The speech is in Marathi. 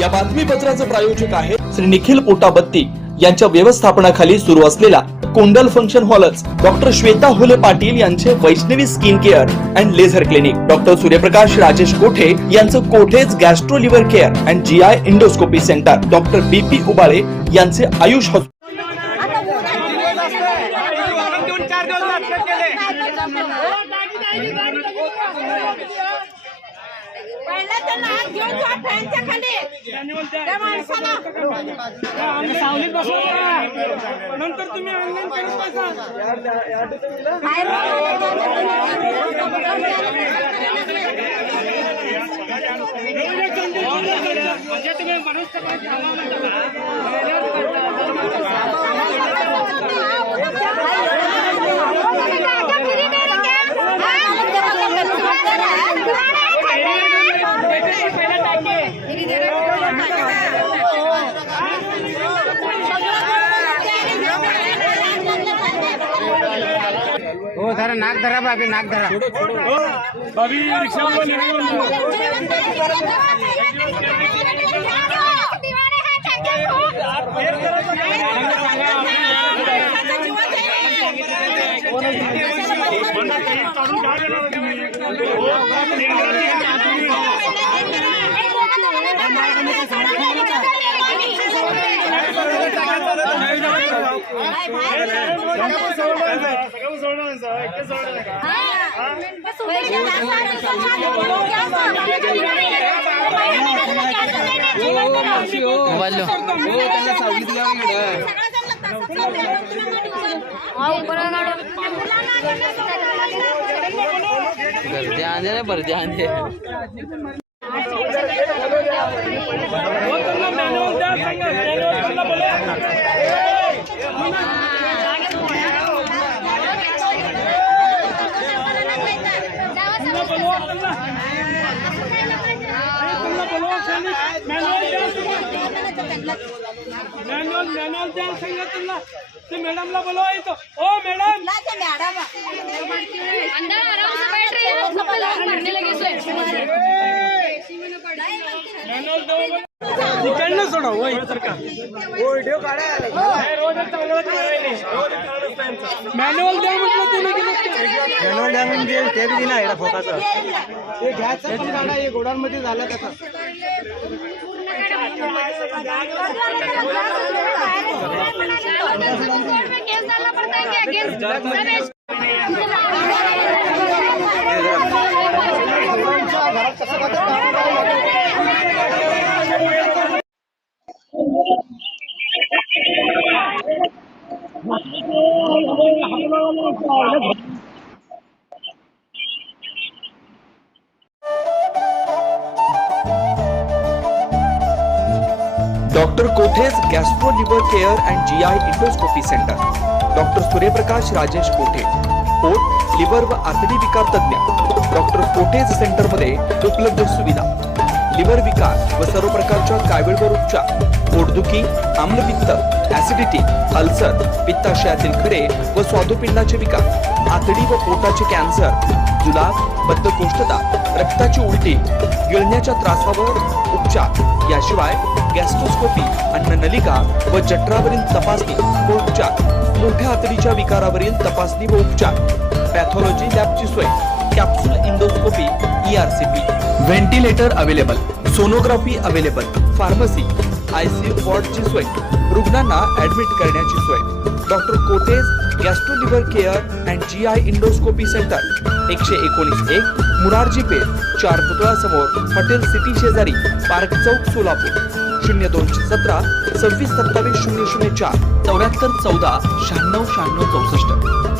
या बातमीपत्राचे प्रायोजक आहे श्री निखिल पोटाबत्ती यांच्या व्यवस्थापनाखाली सुरू असलेला कुंडल फंक्शन हॉलच, डॉक्टर श्वेता होले पाटील यांचे Vaishnavi skin care and laser clinic, doctor Suryaprakash Rajesh Kothe यांचं Kothe's gastro liver care and GI endoscopy centre, doctor BP Ubale यांचे आयुष हॉस्पिटल। पहिला त्यांना हात घेऊन जा फॅनच्या खाली त्या माणसाला सावलीत बसवा नंतर तुम्ही ऑनलाईन करत बसा म्हणजे तुम्ही मनुष्य हो धरा नाक धरा बाबी नाक धरा बाबी रिक्षा ध्यान दे पर ध्यान दे मैडमला बोलवा इथं ओ मैडम तिकडनं सोडा हो इतर का मॅन्युअल द्या म्हटलं तुम्ही मॅन्युअल द्या म्हणजे ते बी दिला एवढा फोकाचा हे घ्यायचं पण काढा हे गोडांमध्ये झालं त्याचा डॉक्टर कोठेज gastro liver care and GI endoscopy centre, doctor Suryaprakash Rajesh कोठे, पोट, लिव्हर व आतडी विकार तज्ञ, डॉक्टर कोठेज सेंटर मध्ये उपलब्ध सुविधा, लिव्हर विकार व सर्व प्रकारच्या कावीळवर उपचार, पोटदुखी, आम्लपित्त, ऍसिडिटी, अल्सर, पित्ताशयातील खडे व स्वादुपिंडाचे विकार, आतडी व पोटाचे कॅन्सर, जुलाब, बद्धकोष्ठता, रक्ताची उलटी, गिळण्याच्या त्रासावर उपचार, याशिवाय गॅस्ट्रोस्कोपी, अन्ननलिका व जठरावरील तपासणी व उपचार, मोठ्या आतडीच्या विकारावरील तपासणी व उपचार, पॅथॉलॉजी लॅबची सोय, capsule endoscopy, ERCP, ventilator available, sonography available, pharmacy, ICU वॉर्डची सोय, रुग्णांना ऍडमिट करण्याची सोय, doctor Kothe's gastro liver care and GI endoscopy centre, 119-1 Murarji Peth, 4 पुतळा समोर, हॉटेल सिटी शेजारी, पार्क चौक, सोलापूर, 0217 26 27 004 74 14 96 96 64।